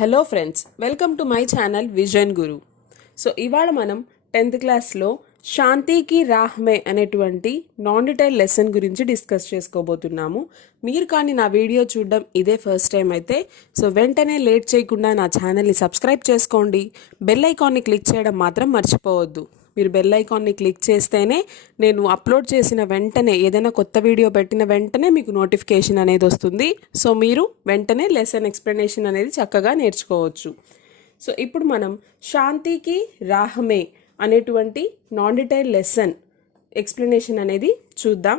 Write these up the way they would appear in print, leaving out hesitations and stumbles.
Hello friends, welcome to my channel vision Guru. So ఇవాళ మనం 10th క్లాస్లో శాంతికి రాహ్మే అనేటువంటి నాన్ డీటెయిల్ లెసన్ గురించి డిస్కస్ చేసుకోబోతున్నాము. మీరు కానీ నా వీడియో చూడడం ఇదే ఫస్ట్ టైం అయితే వెంటనే లేట్ చేయకుండా నా ఛానల్ని సబ్స్క్రైబ్ చేసుకోండి. బెల్ ఐకాన్ని క్లిక్ చేయడం మాత్రం మర్చిపోవద్దు. మీరు బెల్ ఐకాన్ని క్లిక్ చేస్తేనే నేను అప్లోడ్ చేసిన వెంటనే ఏదైనా కొత్త వీడియో పెట్టిన వెంటనే మీకు నోటిఫికేషన్ అనేది వస్తుంది. సో మీరు వెంటనే లెసన్ ఎక్స్ప్లెనేషన్ అనేది చక్కగా నేర్చుకోవచ్చు. సో ఇప్పుడు మనం శాంతికి రాహ్మే అనేటువంటి నాన్ డీటెయిల్ లెసన్ ఎక్స్ప్లెనేషన్ అనేది చూద్దాం.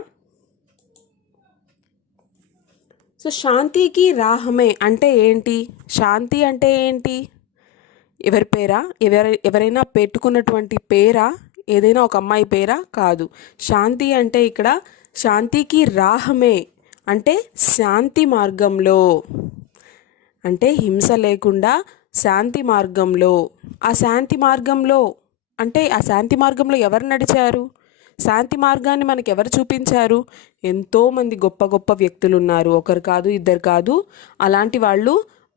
సో శాంతికి రాహ్మే అంటే ఏంటి? శాంతి అంటే ఏంటి? ఎవరి పేరా? ఎవరైనా పెట్టుకున్నటువంటి పేరా? ఏదైనా ఒక అమ్మాయి పేరా? కాదు. శాంతి అంటే ఇక్కడ శాంతికి రాహ్మే అంటే శాంతి మార్గంలో, అంటే హింస లేకుండా శాంతి మార్గంలో. ఆ శాంతి మార్గంలో అంటే ఆ శాంతి మార్గంలో ఎవరు నడిచారు? శాంతి మార్గాన్ని మనకు ఎవరు చూపించారు? ఎంతోమంది గొప్ప గొప్ప వ్యక్తులు ఉన్నారు. ఒకరు కాదు, ఇద్దరు కాదు, అలాంటి వాళ్ళు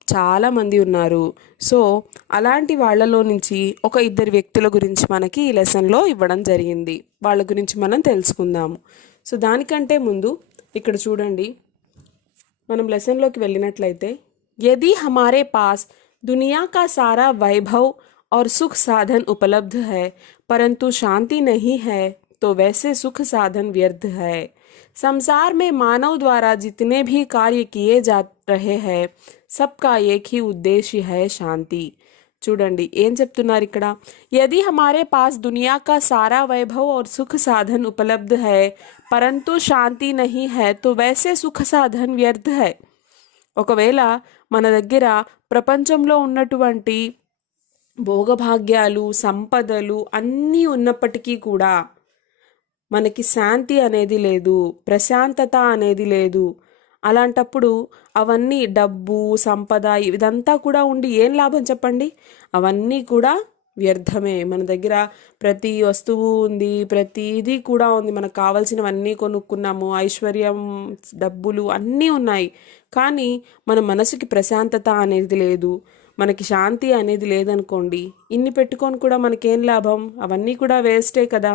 చాలామంది ఉన్నారు. సో అలాంటి వాళ్ళలో నుంచి ఒక ఇద్దరు వ్యక్తుల గురించి మనకి ఈ లెసన్లో ఇవ్వడం జరిగింది. వాళ్ళ గురించి మనం తెలుసుకుందాము. సో దానికంటే ముందు ఇక్కడ చూడండి, మనం లెసన్లోకి వెళ్ళినట్లయితే, यदि हमारे पास दुनिया का सारा वैभव और सुख साधन उपलब्ध है परंतु शांति नहीं है तो वैसे सुख साधन व्यर्थ है. संसार में मानव द्वारा जितने भी कार्य किए जा रहे हैं सबका एक ही उद्देश्य है शांति. చూడండి ఏం చెప్తున్నారు ఇక్కడ. यदि हमारे पास दुनिया का सारा वैभव और सुख साधन उपलब्ध है परंतु शांति नहीं है तो वैसे सुख साधन व्यर्थ है. ఒకవేళ మన దగ్గర ప్రపంచంలో ఉన్నటువంటి భోగభాగ్యాలు, సంపదలు అన్నీ ఉన్నప్పటికీ కూడా మనకి శాంతి అనేది లేదు, ప్రశాంతత అనేది లేదు. అలాంటప్పుడు అవన్నీ డబ్బు, సంపద ఇదంతా కూడా ఉండి ఏం లాభం చెప్పండి? అవన్నీ కూడా వ్యర్థమే. మన దగ్గర ప్రతి వస్తువు ఉంది, ప్రతిదీ కూడా ఉంది, మనకు కావాల్సినవన్నీ కొనుక్కున్నాము, ఐశ్వర్యం, డబ్బులు అన్నీ ఉన్నాయి. కానీ మన మనసుకి ప్రశాంతత అనేది లేదు, మనకి శాంతి అనేది లేదనుకోండి, ఇన్ని పెట్టుకొని కూడా మనకేం లాభం? అవన్నీ కూడా వేస్టే కదా.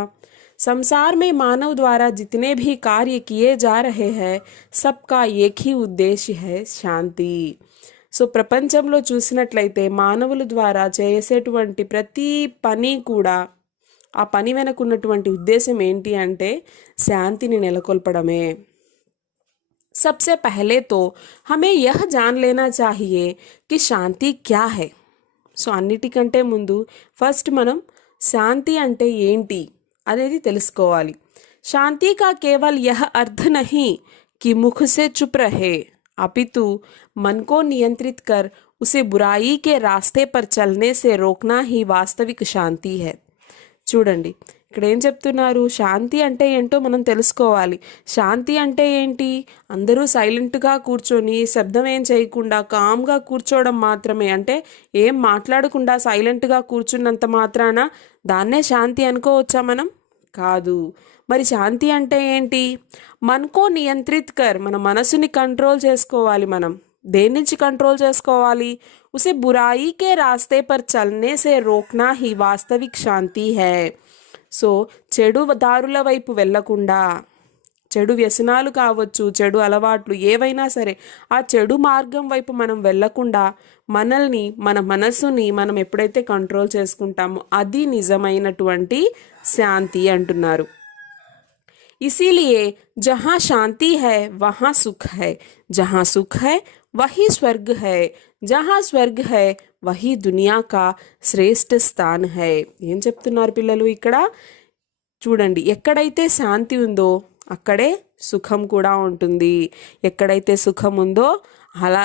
संसार में मानव द्वारा जितने भी कार्य किए जा रहे हैं सबका एक ही उद्देश्य है शांति. సో ప్రపంచంలో చూసినట్లయితే మానవుల ద్వారా చేసేటువంటి ప్రతి పని కూడా ఆ పని వెనుకున్నటువంటి ఉద్దేశం ఏంటి అంటే శాంతిని నెలకొల్పడమే. सबसे पहले तो हमें यह जान लेना चाहिए कि शांति क्या है. సో అన్నిటికంటే ముందు ఫస్ట్ మనం శాంతి అంటే ఏంటి అనేది తెలుసుకోవాలి. शांति का केवल यह अर्थ नहीं कि मुख से चुप रहे अपितु मन को नियंत्रित कर उसे बुराई के रास्ते पर चलने से रोकना ही वास्तविक शांति है. చూడండి ఇక్కడ ఏం చెప్తున్నారు, శాంతి అంటే ఏంటో మనం తెలుసుకోవాలి. శాంతి అంటే ఏంటి? అందరూ సైలెంట్గా కూర్చొని శబ్దం ఏం చేయకుండా కామ్గా కూర్చోవడం మాత్రమే. అంటే ఏం మాట్లాడకుండా సైలెంట్గా కూర్చున్నంత మాత్రాన దాన్నే శాంతి అనుకోవచ్చా మనం? కాదు. మరి శాంతి అంటే ఏంటి? మనకో నియంత్రిత్ కర్, మన మనసుని కంట్రోల్ చేసుకోవాలి. మనం దేని నుంచి కంట్రోల్ చేసుకోవాలి? ఉసే బురాయి కే రాస్తే పర్ చల్నే సే రోక్నా హీ వాస్తవిక్ శాంతి హై. సో చెడు దారుల వైపు వెళ్ళకుండా, చెడు వ్యసనాలు కావచ్చు, చెడు అలవాట్లు ఏవైనా సరే, ఆ చెడు మార్గం వైపు మనం వెళ్ళకుండా మనల్ని, మన మనసుని మనం ఎప్పుడైతే కంట్రోల్ చేసుకుంటామో అది నిజమైనటువంటి శాంతి అంటున్నారు. इसीलिए जहाँ शांति है वहाँ सुख है, जहाँ सुख है वही स्वर्ग है, जहाँ स्वर्ग है वही दुनिया का శ్రేష్ఠ స్థాన్ है. ఏం చెప్తున్నారు పిల్లలు ఇక్కడ? చూడండి, ఎక్కడైతే శాంతి ఉందో అక్కడే సుఖం కూడా ఉంటుంది. ఎక్కడైతే సుఖం ఉందో అలా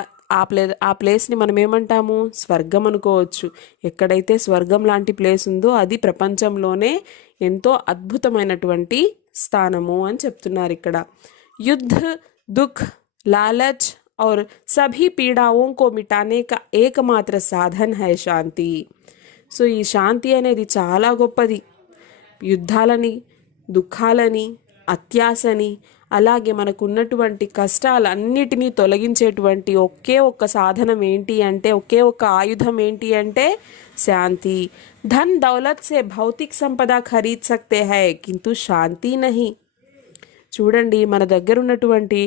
ఆ ప్లేస్ని మనం ఏమంటాము? స్వర్గం అనుకోవచ్చు. ఎక్కడైతే స్వర్గం లాంటి ప్లేస్ ఉందో అది ప్రపంచంలోనే ఎంతో అద్భుతమైనటువంటి స్థానము అని చెప్తున్నారు ఇక్కడ. యుద్ధ, దుఃఖ్, లాలచ్ और सभी पीड़ाओं को मिटाने का एकमात्र साधन है शांति. సో ఈ శాంతి అనేది చాలా గొప్పది. యుద్ధాలని, దుఃఖాలని అత్యాశని, అలాగే మనకున్నటువంటి కష్టాలన్నిటినీ తొలగించేటువంటి ఒకే ఒక్క సాధనం ఏంటి అంటే, ఒకే ఒక్క ఆయుధం ఏంటి అంటే శాంతి. ధన్ దౌలత్ సే భౌతిక్ సంపద ఖరీద్ సక్తే హై కింతు శాంతి నహి. చూడండి, మన దగ్గర ఉన్నటువంటి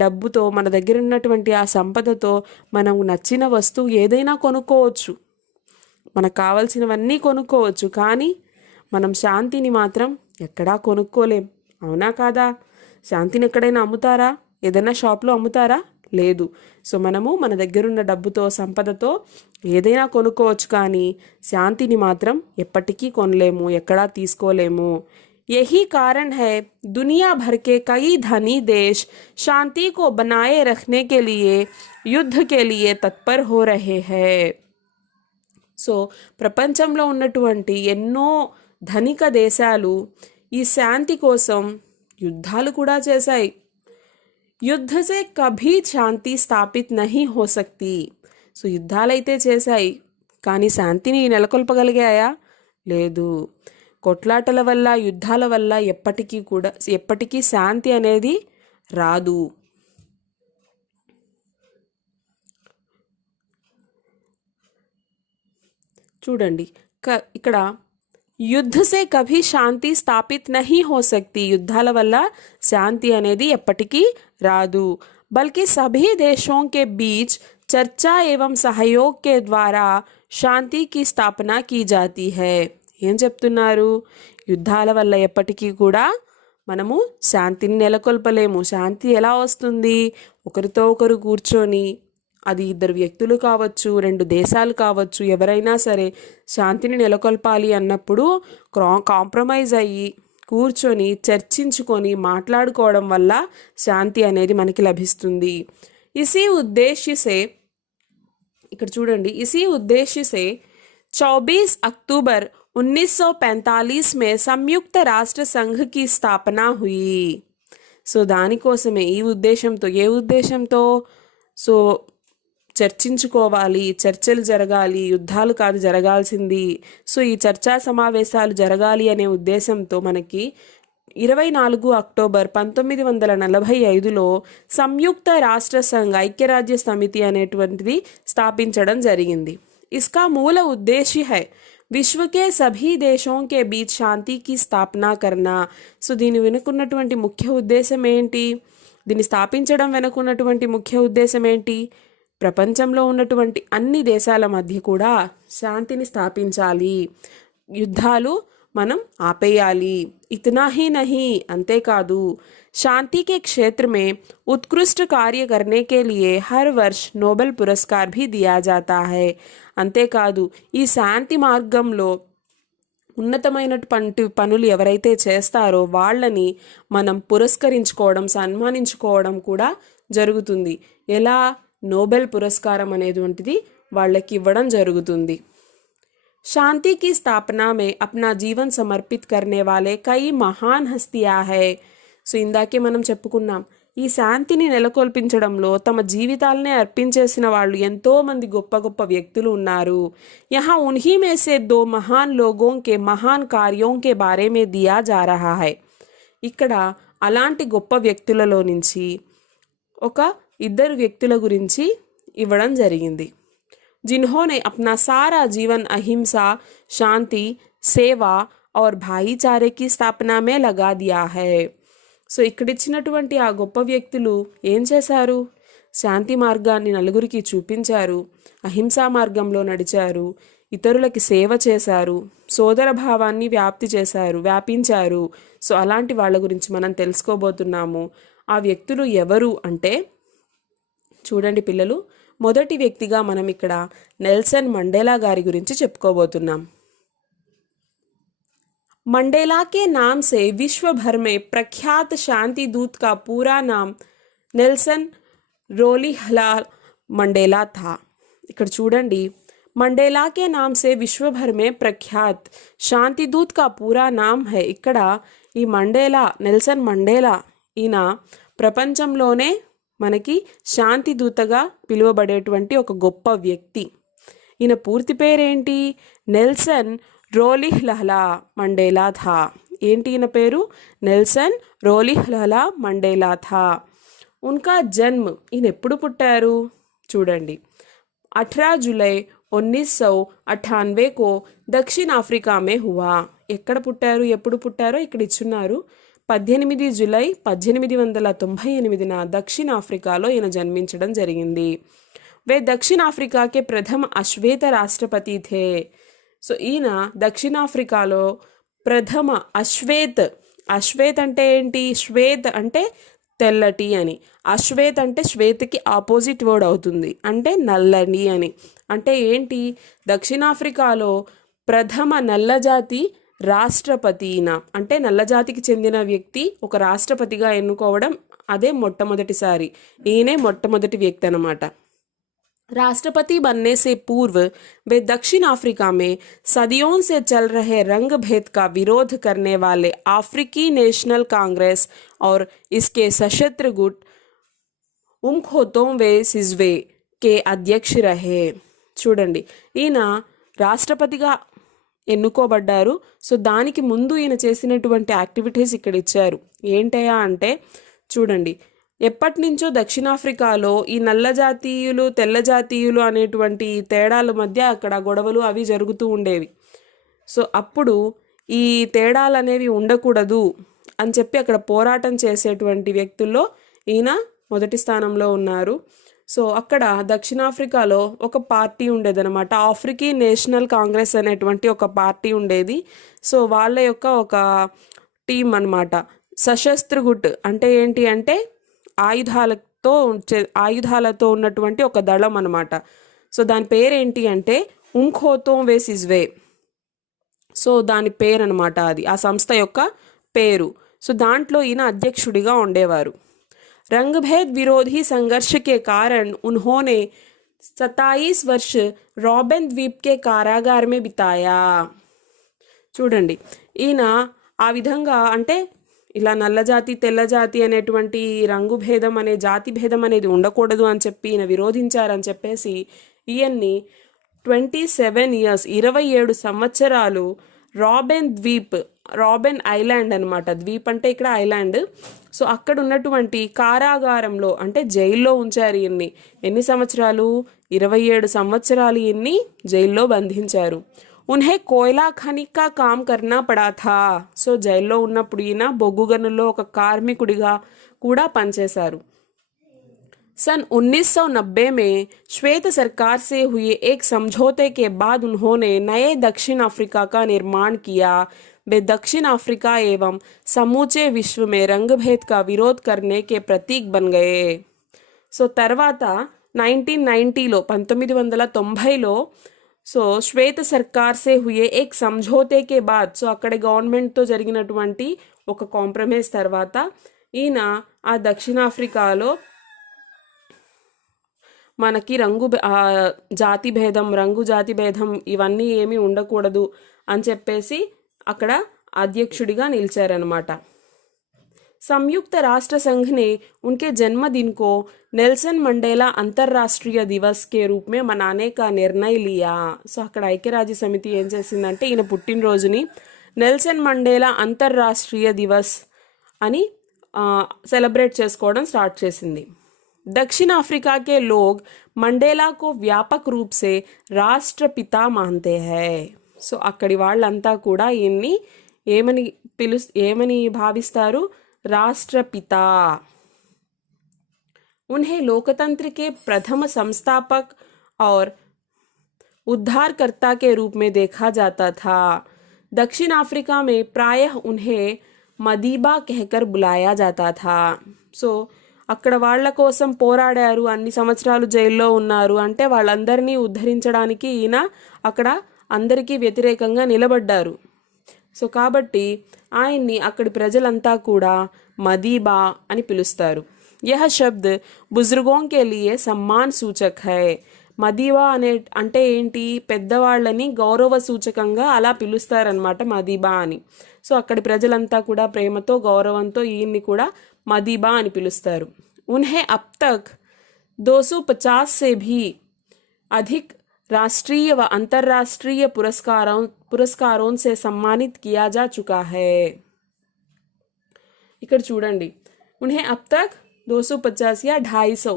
డబ్బుతో, మన దగ్గర ఉన్నటువంటి ఆ సంపదతో మనం నచ్చిన వస్తువు ఏదైనా కొనుక్కోవచ్చు, మనకు కావాల్సినవన్నీ కొనుక్కోవచ్చు. కానీ మనం శాంతిని మాత్రం ఎక్కడా కొనుక్కోలేం. అవునా కాదా? శాంతిని ఎక్కడైనా అమ్ముతారా? ఏదైనా షాప్లో అమ్ముతారా? లేదు. సో మనము మన దగ్గరున్న డబ్బుతో, సంపదతో ఏదైనా కొనుక్కోవచ్చు, కానీ శాంతిని మాత్రం ఎప్పటికీ కొనలేము, ఎక్కడా తీసుకోలేము. यही कारण है दुनिया भर के कई धनी देश शांति को बनाए रखने के लिए युद्ध के लिए तत्पर हो रहे हैं. సో ప్రపంచంలో ఉన్నటువంటి ఎన్నో ధనిక దేశాలు ఈ శాంతి కోసం యుద్ధాలు కూడా చేశాయి. యుద్ధ సే కభీ శాంతి స్థాపిత్ నహీ హో సక్తి. సో యుద్ధాలైతే చేశాయి, కానీ శాంతిని నెలకొల్పగలిగాయా? లేదు. కొట్లాటల వల్ల, యుద్ధాల వల్ల ఎప్పటికీ శాంతి అనేది రాదు. చూడండి, ఇక్కడ యుద్ధ సే కభీ శాంతి స్థాపిత్ నహీ హో సక్తి. యుద్ధాల వల్ల శాంతి అనేది ఎప్పటికీ రాదు. బల్కి సభీ దేశోं के बीच చర్చా एवं सहयोग के द्वारा శాంతి की स्थापना की जाती है. ఏం చెప్తున్నారు? యుద్ధాల వల్ల ఎప్పటికీ కూడా మనము శాంతిని నెలకొల్పలేము. శాంతి ఎలా వస్తుంది? ఒకరితో ఒకరు కూర్చొని, అది ఇద్దరు వ్యక్తులు కావచ్చు, రెండు దేశాలు కావచ్చు, ఎవరైనా సరే శాంతిని నెలకొల్పాలి అన్నప్పుడు కాంప్రమైజ్ అయ్యి కూర్చొని చర్చించుకొని మాట్లాడుకోవడం వల్ల శాంతి అనేది మనకి లభిస్తుంది. ఇసీ ఉద్దేశ్య సే, ఇక్కడ చూడండి, ఇసీ ఉద్దేశ్య సే 24 अक्टूबर 1945 में संयुक्त राष्ट्र संघ की स्थापना हुई. సో దానికోసమే, ఈ ఉద్దేశంతో, ఏ ఉద్దేశంతో? సో చర్చించుకోవాలి, చర్చలు జరగాలి, యుద్ధాలు కాదు జరగాల్సింది. సో ఈ చర్చా సమావేశాలు జరగాలి అనే ఉద్దేశంతో మనకి 24 అక్టోబర్ 1945లో సంయుక్త రాష్ట్ర సంఘ్, ఐక్యరాజ్య సమితి అనేటువంటిది స్థాపించడం జరిగింది. इसका मूल उद्देश्य है विश्व के सभी देशों के बीच शांति की स्थापना करना. సో దీని వెనుకున్నటువంటి ముఖ్య ఉద్దేశం ఏంటి? దీన్ని స్థాపించడం వెనుకున్నటువంటి ముఖ్య ఉద్దేశం ఏంటి? ప్రపంచంలో ఉన్నటువంటి అన్ని దేశాల మధ్య కూడా శాంతిని స్థాపించాలి, యుద్ధాలు మనం ఆపేయాలి. ఇతనా హీ నహీ, అంతేకాదు, शांति के क्षेत्र में उत्कृष्ट कार्य करने के लिए हर वर्ष नोबेल पुरस्कार भी दिया जाता है. అంతేకాదు, ఈ శాంతి మార్గంలో ఉన్నతమైనటువంటి పనులు ఎవరైతే చేస్తారో వాళ్ళని మనం పురస్కరించుకోవడం, సన్మానించుకోవడం కూడా జరుగుతుంది. ఎలా? నోబెల్ పురస్కారం అనేటువంటిది వాళ్ళకి ఇవ్వడం జరుగుతుంది. शांति की स्थापना में अपना जीवन समर्पित करने वाले कई महान हस्तियां है. సో ఇందాకే మనం చెప్పుకున్నాం, ఈ శాంతిని నెలకొల్పించడంలో తమ జీవితాలనే అర్పించేసిన వాళ్ళు ఎంతో మంది గొప్ప గొప్ప వ్యక్తులు ఉన్నారు. यहाँ उन्हीं में से 2 महान लोगों के महान कार्यों के बारे में दिया जा रहा है. ఇక్కడ అలాంటి గొప్ప వ్యక్తులలో నుంచి ఒక ఇద్దరు వ్యక్తుల గురించి ఇవ్వడం జరిగింది. जिन्होंने अपना सारा जीवन अहिंसा, शांति, सेवा और भाईचारे की स्थापना में लगा दिया है. సో ఇక్కడ ఇచ్చినటువంటి ఆ గొప్ప వ్యక్తులు ఏం చేశారు? శాంతి మార్గాన్ని నలుగురికి చూపించారు, అహింసా మార్గంలో నడిచారు, ఇతరులకి సేవ చేశారు, సోదర భావాన్ని వ్యాపించారు. సో అలాంటి వాళ్ళ గురించి మనం తెలుసుకోబోతున్నాము. ఆ వ్యక్తులు ఎవరు అంటే, చూడండి పిల్లలు, మొదటి వ్యక్తిగా మనం ఇక్కడ నెల్సన్ మండేలా గారి గురించి చెప్పుకోబోతున్నాం. मंडेला के नाम से विश्व भर में प्रख्यात शांति दूत का पूरा नाम नेल्सन रोलिहलाल मंडेला था. ఇక్కడ చూడండి, मंडेला के नाम से विश्व भर में प्रख्यात शांति दूत का पूरा नाम है. ఇక్కడ ఈ మండేలా, నెల్సన్ మండేలా, ఈయన ప్రపంచంలోనే మనకి శాంతి దూతగా పిలువబడేటువంటి ఒక గొప్ప వ్యక్తి. ఈయన పూర్తి పేరేంటి? నెల్సన్ రోలిహ్లాలా మండేలా థా. ఏంటి ఈయన పేరు? నెల్సన్ రోలిహ్లాలా మండేలా థా. ఉన్కా జన్మ్, ఈయన ఎప్పుడు పుట్టారు చూడండి. 18 जुलाई 1998 को దక్షిణ ఆఫ్రికా మే హువా. ఎక్కడ పుట్టారు, ఎప్పుడు పుట్టారో ఇక్కడ ఇచ్చున్నారు. 18 జూలై 1898 దక్షిణ ఆఫ్రికాలో ఈయన జన్మించడం జరిగింది. వే దక్షిణ అఫ్రికాకే ప్రథమ అశ్వేత రాష్ట్రపతి థే. సో ఈయన దక్షిణాఫ్రికాలో ప్రథమ అశ్వేత్. అశ్వేత్ అంటే ఏంటి? శ్వేత్ అంటే తెల్లటి అని. అశ్వేత్ అంటే శ్వేతకి ఆపోజిట్ వర్డ్ అవుతుంది, అంటే నల్లని అని. అంటే ఏంటి? దక్షిణాఫ్రికాలో ప్రథమ నల్లజాతి రాష్ట్రపతిన, అంటే నల్లజాతికి చెందిన వ్యక్తి ఒక రాష్ట్రపతిగా ఎన్నుకోవడం అదే మొట్టమొదటిసారి. ఈయనే మొట్టమొదటి వ్యక్తి అన్నమాట. राष्ट्रपति बनने से पूर्व वे दक्षिण अफ्रीका में सदियों से चल रहे रंग भेद का विरोध करने वाले अफ्रीकी नेशनल कांग्रेस और इसके सशस्त्र गुट उमखोतोंवे सिज्वे के अध्यक्ष रहे. చూడండి, ఈయన రాష్ట్రపతిగా ఎన్నుకోబడ్డారు. సో దానికి ముందు ఈయన చేసినటువంటి యాక్టివిటీస్ ఇక్కడ ఇచ్చారు. ఏంటయా అంటే చూడండి, ఎప్పటి నుంచో దక్షిణాఫ్రికాలో ఈ నల్ల జాతీయులు తెల్ల జాతీయులు అనేటువంటి తేడాల మధ్య అక్కడ గొడవలు అవి జరుగుతూ ఉండేవి. సో అప్పుడు ఈ తేడాలు అనేవి ఉండకూడదు అని చెప్పి అక్కడ పోరాటం చేసేటువంటి వ్యక్తుల్లో ఈయన మొదటి స్థానంలో ఉన్నారు. సో అక్కడ దక్షిణాఫ్రికాలో ఒక పార్టీ ఉండేదన్నమాట, ఆఫ్రికీ నేషనల్ కాంగ్రెస్ అనేటువంటి ఒక పార్టీ ఉండేది. సో వాళ్ళ యొక్క ఒక టీం అన్నమాట. సశస్త్ర గుట్ అంటే ఏంటి అంటే ఆయుధాలతో ఉన్నటువంటి ఒక దళం అన్నమాట. సో దాని పేరేంటి అంటే ఉంఖోతోంవే సిజ్వే. సో దాని పేరు అనమాట, అది ఆ సంస్థ యొక్క పేరు. సో దాంట్లో ఈయన అధ్యక్షుడిగా ఉండేవారు. रंगभेद विरोधी संघर्ष के कारण उन्होंने 27 वर्ष रॉबिन द्वीप के कारागार में बिताया. చూడండి, ఈయన ఆ విధంగా అంటే ఇలా నల్లజాతి తెల్లజాతి అనేటువంటి రంగు భేదం అనే జాతి భేదం అనేది ఉండకూడదు అని చెప్పి ఈయన విరోధించారని చెప్పేసి ఈయన్ని 27 years 27 సంవత్సరాలు రాబిన్ ఐలాండ్ అనమాట. ద్వీప్ అంటే ఇక్కడ ఐలాండ్. సో అక్కడ ఉన్నటువంటి కారాగారంలో అంటే జైల్లో ఉంచారు ఈయన్ని. ఎన్ని సంవత్సరాలు? 27 సంవత్సరాలు ఈయన్ని జైల్లో బంధించారు. ఉన్హే కోయలా ఖనికా కామ్ కర్నా పడా థా. సో జైల్లో ఉన్నప్పుడు ఈయన బొగ్గు గనుల్లో ఒక కార్మికుడిగా కూడా పనిచేశారు. सन 1990 में श्वेत सरकार से हुए एक समझौते के बाद उन्होंने नए दक्षिण अफ्रीका का निर्माण किया. वे दक्षिण अफ्रीका एवं समूचे विश्व में रंगभेद का विरोध करने के प्रतीक बन गए. సో తర్వాత 1990లో 1990లో సో శ్వేత సర్కార్ సే హుయే ఏక్ సమఝోతే కే బాద్, సో అక్కడ గవర్నమెంట్తో జరిగినటువంటి ఒక కాంప్రమైజ్ తర్వాత ఈయన ఆ దక్షిణాఫ్రికాలో మనకి జాతి భేదం ఇవన్నీ ఏమీ ఉండకూడదు అని చెప్పేసి అక్కడ అధ్యక్షుడిగా నిలిచారనమాట. संयुक्त राष्ट्र संघ ने उनके जन्मदिन को नेल्सन मंडेला अंतर्राष्ट्रीय दिवस के रूप में मनाने का निर्णय लिया. సో అక్కడ ఐక్యరాజ్య సమితి ఏం చేసిందంటే ఈయన పుట్టినరోజుని నెల్సన్ మండేలా అంతర్రాష్ట్రీయ దివస్ అని సెలబ్రేట్ చేసుకోవడం స్టార్ట్ చేసింది. दक्षिण अफ्रीका के लोग मंडेला को व्यापक रूप से राष्ट्रपिता मानते हैं. సో అక్కడి వాళ్ళంతా కూడా ఈయన్ని ఏమని భావిస్తారు? राष्ट्रपिता. उन्हें लोकतंत्र के प्रथम संस्थापक और उद्धारकर्ता के रूप में देखा जाता था. दक्षिण अफ्रीका में प्रायः उन्हें मदीबा कहकर बुलाया जाता था. సో అక్కడ వాళ్ళ కోసం పోరాడారు, అన్ని సంవత్సరాలు జైల్లో ఉన్నారు అంటే వాళ్ళందరినీ ఉద్ధరించడానికి ఈయన అక్కడ అందరికీ వ్యతిరేకంగా నిలబడ్డారు. సో కాబట్టి ఆయన్ని అక్కడి ప్రజలంతా కూడా మదీబా అని పిలుస్తారు. యహ శబ్ద్ బుజుర్గోం కే లియే సమ్మాన్ సూచక్ హై. మదీబా అంటే ఏంటి? పెద్దవాళ్ళని గౌరవ సూచకంగా అలా పిలుస్తారనమాట మదీబా అని. సో అక్కడి ప్రజలంతా కూడా ప్రేమతో గౌరవంతో ఈయన్ని కూడా మదీబా అని పిలుస్తారు. ఉన్హే అబ్ తక్ 250 से भी अधिक राष्ट्रीय व अंतर्राष्ट्रीय पुरस्कारों से सम्मानित किया जा चुका है. ఇక్కడ చూడండి, ఉన్హే అబ్ తక్ 250 या 250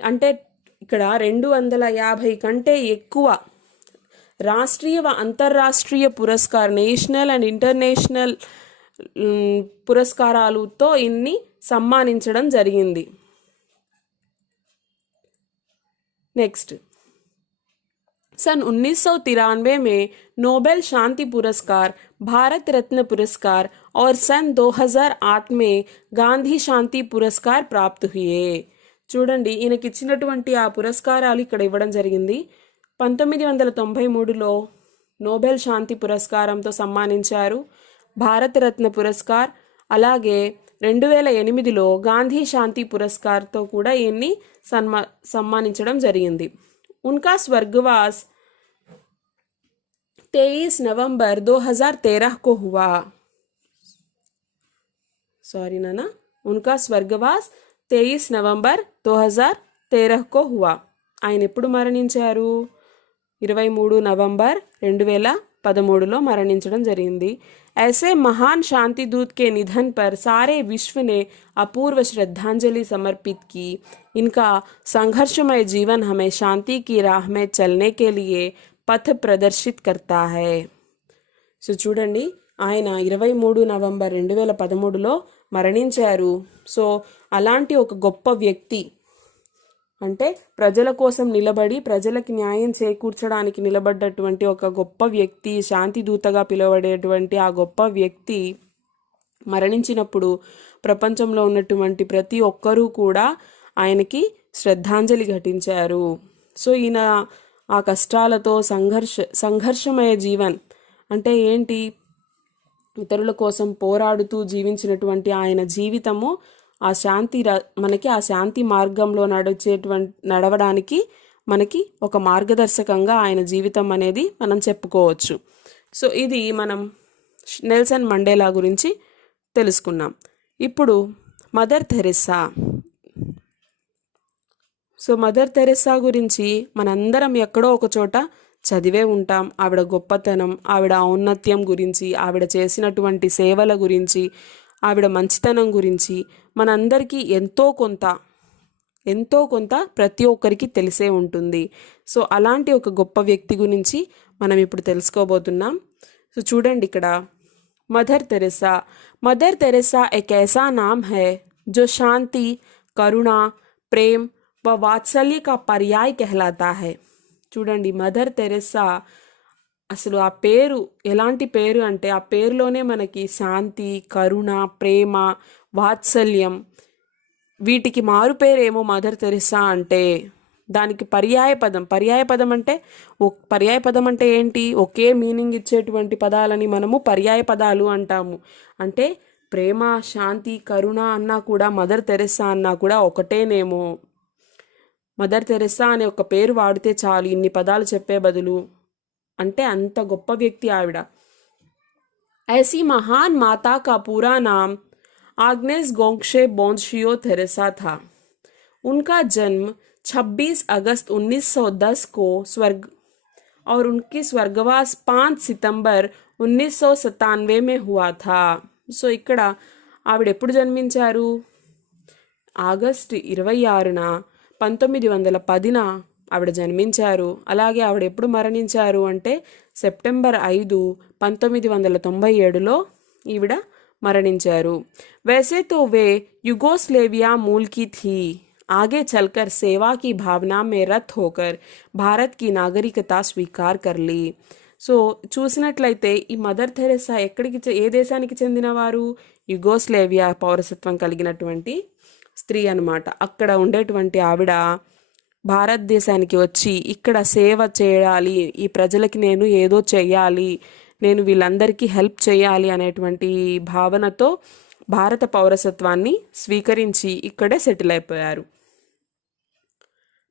అంటే ఇక్కడ 250 కంటే ఎక్కువ రాష్ట్రీయ అంతర్రాష్ట్రీయ పురస్కార్ నేషనల్ అండ్ ఇంటర్నేషనల్ పురస్కారాలతో ఇన్ని సమ్మానించడం జరిగింది. नेक्स्ट, सन 1993 में नोबेल शांति पुरस्कार, भारत रत्न पुरस्कार और सन 2008 में గాంధీ శాంతి పురస్కార్ ప్రాప్తు హుయే. చూడండి, ఈయనకి ఇచ్చినటువంటి ఆ పురస్కారాలు ఇక్కడ ఇవ్వడం జరిగింది. 1993లో నోబెల్ శాంతి పురస్కారంతో సమ్మానించారు, భారత రత్న పురస్కార్, అలాగే 2008లో గాంధీ శాంతి పురస్కార్తో కూడా ఈయన్ని సమ్మానించడం జరిగింది. उनका स्वर्गवास 23 नवंबर 2013 को हुआ. सॉरी नाना, उनका स्वर्गवास 23 नवंबर 2013 को हुआ. ఆయన ఎప్పుడు మరణించారు? 23 నవంబర్ 2013లో మరణించడం జరిగింది. ऐसे महान शांति दूत के निधन पर सारे विश्व ने अपूर्व श्रद्धांजलि समर्पित की. इनका संघर्षमय जीवन हमें शांति की राह में चलने के लिए पथ प्रदर्शित करता है. సో చూడండి, ఆయన 23 నవంబర్ 2013లో మరణించారు. సో అలాంటి ఒక గొప్ప వ్యక్తి, అంటే ప్రజల కోసం నిలబడి ప్రజలకు న్యాయం చేకూర్చడానికి నిలబడ్డటువంటి ఒక గొప్ప వ్యక్తి, శాంతి దూతగా పిలువబడేటువంటి ఆ గొప్ప వ్యక్తి మరణించినప్పుడు ప్రపంచంలో ఉన్నటువంటి ప్రతి ఒక్కరూ కూడా ఆయనకి శ్రద్ధాంజలి ఘటించారు. సో ఈయన ఆ కష్టాలతో సంఘర్షమయ జీవన్ అంటే ఏంటి, ఇతరుల కోసం పోరాడుతూ జీవించినటువంటి ఆయన జీవితము మనకి ఆ శాంతి మార్గంలో నడవడానికి మనకి ఒక మార్గదర్శకంగా ఆయన జీవితం అనేది మనం చెప్పుకోవచ్చు. సో ఇది మనం నెల్సన్ మండేలా గురించి తెలుసుకున్నాం. ఇప్పుడు mother Teresa. So mother Teresa గురించి మనందరం ఎక్కడో ఒక చోట చదివే ఉంటాం. ఆవిడ గొప్పతనం, ఆవిడ ఔన్నత్యం గురించి, ఆవిడ చేసినటువంటి సేవల గురించి, ఆవిడ మంచితనం గురించి మనందరికీ ఎంతో కొంత ప్రతి ఒక్కరికి తెలిసే ఉంటుంది. సో అలాంటి ఒక గొప్ప వ్యక్తి గురించి మనం ఇప్పుడు తెలుసుకోబోతున్నాం. సో చూడండి, ఇక్కడ మదర్ తెరెసా एक ऐसा नाम है जो शांति, करुणा, प्रेम व वात्सल्य का पर्याय कहलाता है. చూడండి, మదర్ తెరెసా అసలు ఆ పేరు ఎలాంటి పేరు అంటే ఆ పేరులోనే మనకి శాంతి, కరుణ, ప్రేమ, వాత్సల్యం వీటికి మారు పేరేమో మదర్ తెరెసా అంటే. దానికి పర్యాయపదం అంటే ఏంటి, ఒకే మీనింగ్ ఇచ్చేటువంటి పదాలని మనము పర్యాయ పదాలు అంటాము. అంటే ప్రేమ, శాంతి, కరుణ అన్నా కూడా, మదర్ తెరెసా అన్నా కూడా ఒకటేనేమో. మదర్ తెరెసా అనే ఒక పేరు వాడితే చాలు ఇన్ని పదాలు చెప్పే బదులు. అంటే అంత గొప్ప వ్యక్తి ఆవిడ. ऐसी महान माता का पूरा नाम आग्नेस गोंक्षे बोंशियो थेरेसा था. उनका जन्म 26 अगस्त 1910 को और उनकी स्वर्गवास 5 सितंबर 1997 में हुआ था. సో ఇక్కడ ఆవిడ ఎప్పుడు జన్మించారు? ఆగస్టు 26న 1910న ఆవిడ జన్మించారు. అలాగే ఆవిడ ఎప్పుడు మరణించారు అంటే సెప్టెంబర్ 5, 1997లో ఈవిడ మరణించారు. वैसे तो वे युगोस्लेविया मूल की थी. आगे चलकर सेवा की भावना में रत होकर भारत की नागरिकता स्वीकार कर ली. సో చూసినట్లయితే ఈ మదర్ తెరెసా ఏ దేశానికి చెందినవారు? యుగోస్లేవియా పౌరసత్వం కలిగినటువంటి స్త్రీ అన్నమాట. అక్కడ ఉండేటువంటి ఆవిడ భారతదేశానికి వచ్చి ఇక్కడ సేవ చేయాలి, ఈ ప్రజలకి నేను ఏదో చేయాలి, నేను వీళ్ళందరికీ హెల్ప్ చేయాలి అనేటువంటి భావనతో భారత పౌరసత్వాన్ని స్వీకరించి ఇక్కడే సెటిల్ అయిపోయారు.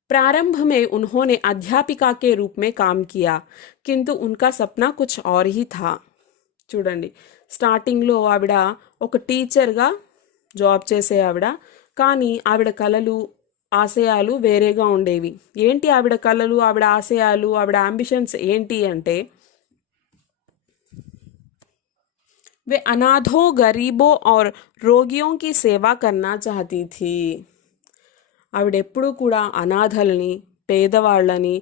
प्रारंभ में उन्होंने अध्यापिका के रूप में काम किया, किंतु उनका सपना कुछ और ही था. చూడండి, స్టార్టింగ్లో ఆవిడ ఒక టీచర్గా జాబ్ చేసే ఆవిడ, కానీ ఆవిడ కలలు, ఆశయాలు వేరేగా ఉండేవి. ఏంటి ఆవిడ కలలు, ఆవిడ ఆశయాలు, ఆవిడ అంబిషన్స్ ఏంటి అంటే, वे अनाथों, गरीबों और रोगियों की सेवा करना चाहती थी. ఆవిడెప్పుడూ కూడా అనాథల్ని, పేదవాళ్ళని,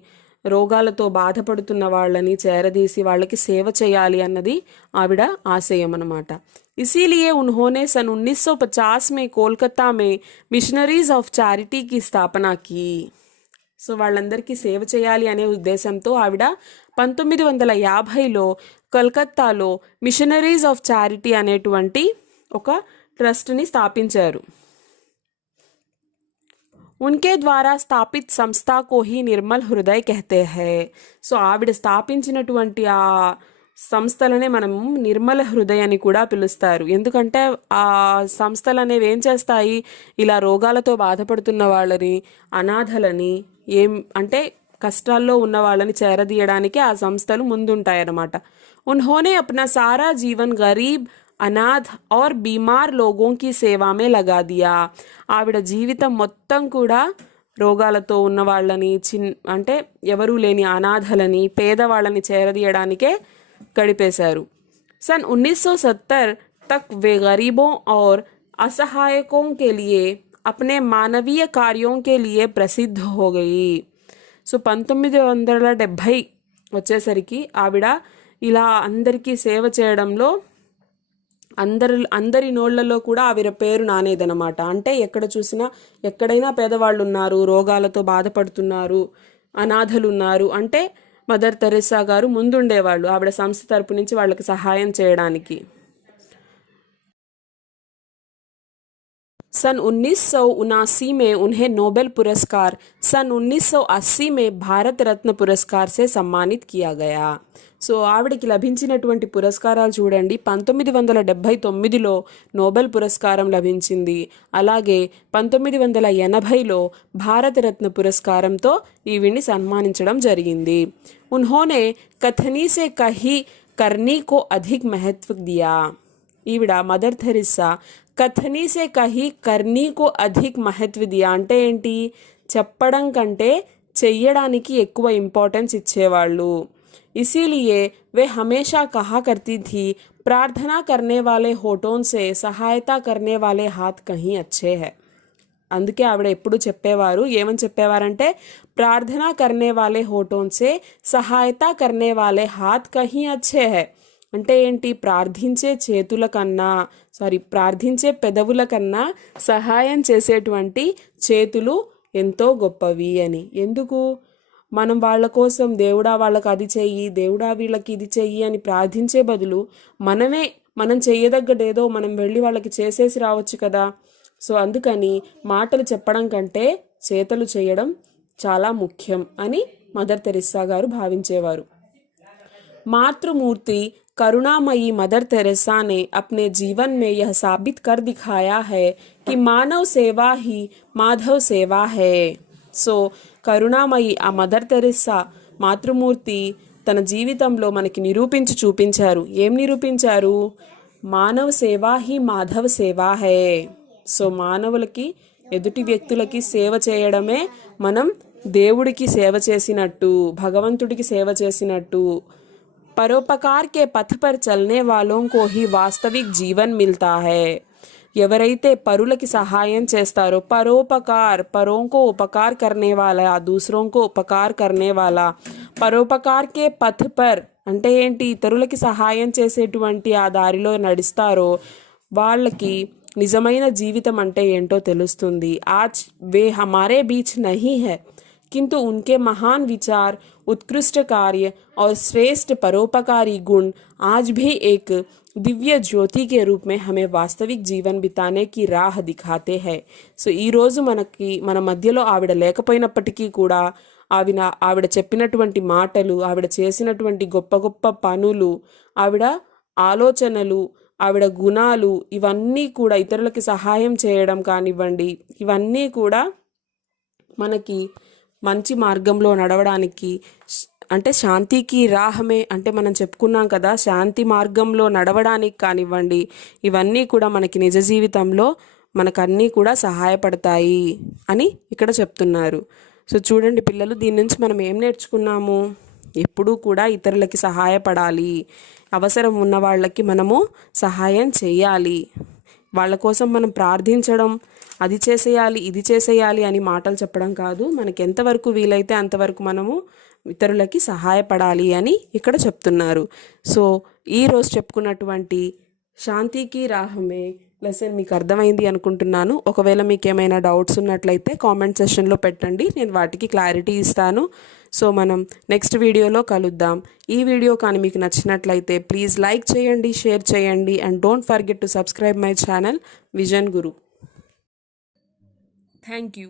రోగాలతో బాధపడుతున్న వాళ్ళని చేరదీసి వాళ్ళకి సేవ చేయాలి అన్నది ఆవిడ ఆశయం అన్నమాట. इसीलिए उन्होंने सन 1950 में कोलकाता में मिशनरीज ఆఫ్ చారిటీకి స్థాపన की. సో వాళ్ళందరికీ సేవ చేయాలి అనే ఉద్దేశంతో ఆవిడ 1950లో కలకత్తాలో మిషనరీస్ ఆఫ్ చారిటీ అనేటువంటి ఒక ట్రస్ట్ని స్థాపించారు. उनके द्वारा స్థాపిత సంస్థ को ही నిర్మల్ హృదయ్ कहते हैं. సో ఆవిడ స్థాపించినటువంటి ఆ సంస్థలనే మనం నిర్మల హృదయ్ అని కూడా పిలుస్తారు. ఎందుకంటే ఆ సంస్థలు అనేవి ఏం చేస్తాయి, ఇలా రోగాలతో బాధపడుతున్న వాళ్ళని, అనాథలని, ఏం అంటే కష్టాల్లో ఉన్న వాళ్ళని చేరదీయడానికి ఆ సంస్థలు ముందుంటాయన్నమాట. उन्होंने अपना सारा जीवन गरीब, అనాథ్ और बीमार लोगों की सेवा में लगा दिया. ఆవిడ జీవితం మొత్తం కూడా రోగాలతో ఉన్న వాళ్ళని, అంటే ఎవరూ లేని అనాథలని, పేదవాళ్ళని చేరదీయడానికే గడిపేశారు. सन 1970 तक वे गरीबों और असहायकों के लिए अपने मानवीय कार्यों के लिए प्रसिद्ध हो गई. సో 1970 వచ్చేసరికి ఆవిడ ఇలా అందరికీ సేవ చేయడంలో అందరి నోళ్లలో కూడా ఆవిడ పేరు నానేదనమాట. అంటే ఎక్కడ చూసినా, ఎక్కడైనా పేదవాళ్ళు ఉన్నారు, రోగాలతో బాధపడుతున్నారు, అనాథలు ఉన్నారు అంటే మదర్ తెరెసా గారు ముందుండేవాళ్ళు ఆవిడ సంస్థ తరపు నుంచి వాళ్ళకి సహాయం చేయడానికి. सन 1979 में उन्हें नोबेल पुरस्कार, सन 1980 में भारत रत्न पुरस्कार से सम्मानित किया गया. సో ఆవిడకి లభించినటువంటి పురస్కారాలు చూడండి. 1979లో నోబెల్ పురస్కారం లభించింది. అలాగే 1980లో భారతరత్న పురస్కారంతో ఈవిడ్ని సన్మానించడం జరిగింది. उन्होंने कथनी से कही करनी को अधिक महत्व दिया. ఈవిడ మదర్ థెరిస్సా కథనీ సే కహీ కర్నీ కో అధిక్ మహత్వ దియా అంటే ఏంటి, చెప్పడం కంటే చెయ్యడానికి ఎక్కువ ఇంపార్టెన్స్ ఇచ్చేవాళ్ళు. इसीलिए वे हमेशा कहा करती थी, प्रार्थना करने वाले होठों से सहायता करने वाले हाथ कहीं अच्छे हैं. అందుకే ఆవిడ ఎప్పుడు చెప్పేవారు, ఏమని చెప్పేవారంటే ప్రార్థన కర్నే వాలే హోఠోన్ సే సహాయతా కర్నే వాలే హాత్ కహీ అచ్చే హై. అంటే ఏంటి, ప్రార్థించే పెదవుల కన్నా సహాయం చేసేటువంటి చేతులు ఎంతో గొప్పవి అని. ఎందుకు, మనం వాళ్ళ కోసం దేవుడా వాళ్ళకి అది చెయ్యి, దేవుడా వీళ్ళకి ఇది చెయ్యి అని ప్రార్థించే బదులు మనం చెయ్యదగ్గదేదో మనం వెళ్ళి వాళ్ళకి చేసేసి రావచ్చు కదా. సో అందుకని మాటలు చెప్పడం కంటే చేతలు చేయడం చాలా ముఖ్యం అని మదర్ తెరెసా గారు భావించేవారు. మాతృమూర్తి करुणामयी मदर तेरेसा ने अपने जीवन में यह साबित कर दिखाया है कि मानव सेवा ही माधव सेवा है. సో కరుణామయి ఆ మదర్ తెరెసా మాతృమూర్తి తన జీవితంలో మనకి నిరూపించి చూపించారు. ఏం నిరూపించారు, మానవ సేవా హీ మాధవ సేవా హే. సో మానవులకి, ఎదుటి వ్యక్తులకి సేవ చేయడమే మనం దేవుడికి సేవ చేసినట్టు, భగవంతుడికి సేవ చేసినట్టు. परोपकार के पथ पर चलने वालों को ही वास्तविक जीवन मिलता है. ఎవరైతే పరులకి సహాయం చేస్తారో, పరోంకో ఉపకార్ కర్నే వాలా, దూసరోంకో ఉపకార్ కర్నే వాలా. పరోపకార్ కే పథ్ పర్ అంటే ఏంటి, ఇతరులకి సహాయం చేసేటువంటి ఆ దారిలో నడుస్తారో వాళ్ళకి నిజమైన జీవితం అంటే ఏంటో తెలుస్తుంది. ఆజ్ వే హమారే బీచ్ నహీ హై, किंतु उनके महान विचार, उत्कृष्ट कार्य और श्रेष्ठ परोपकारी गुण आज भी एक दिव्य ज्योति के रूप में हमें वास्तविक जीवन बिताने की राह दिखाते हैं. సో ఈరోజు మన మధ్యలో ఆవిడ లేకపోయినప్పటికీ కూడా ఆవిడ చెప్పినటువంటి మాటలు, ఆవిడ చేసినటువంటి గొప్ప గొప్ప పనులు, ఆవిడ ఆలోచనలు, ఆవిడ గుణాలు, ఇవన్నీ కూడా ఇతరులకి సహాయం చేయడం కానివ్వండి, ఇవన్నీ కూడా మనకి మంచి మార్గంలో నడవడానికి, అంటే శాంతికి రాహమే అంటే మనం చెప్పుకున్నాం కదా, శాంతి మార్గంలో నడవడానికి కానివ్వండి, ఇవన్నీ కూడా మనకి నిజ జీవితంలో మనకన్నీ కూడా సహాయపడతాయి అని ఇక్కడ చెప్తున్నారు. సో చూడండి పిల్లలు, దీని నుంచి మనం ఏం నేర్చుకున్నాము, ఎప్పుడూ కూడా ఇతరులకి సహాయపడాలి, అవసరం ఉన్న వాళ్ళకి మనము సహాయం చేయాలి. వాళ్ళ కోసం మనం ప్రార్థించడం, అది చేసేయాలి ఇది చేసేయాలి అని మాటలు చెప్పడం కాదు. మనకి ఎంతవరకు వీలైతే అంతవరకు మనము ఇతరులకి సహాయపడాలి అని ఇక్కడ చెప్తున్నారు. సో ఈరోజు చెప్పుకున్నటువంటి శాంతికి రాహమే లెసన్ మీకు అర్థమైంది అనుకుంటున్నాను. ఒకవేళ మీకు ఏమైనా డౌట్స్ ఉన్నట్లయితే కామెంట్ సెషన్లో పెట్టండి, నేను వాటికి క్లారిటీ ఇస్తాను. సో మనం నెక్స్ట్ వీడియోలో కలుద్దాం. ఈ వీడియో కానీ మీకు నచ్చినట్లయితే ప్లీజ్ లైక్ చేయండి, షేర్ చేయండి, and don't forget to subscribe my channel vision Guru. Thank you.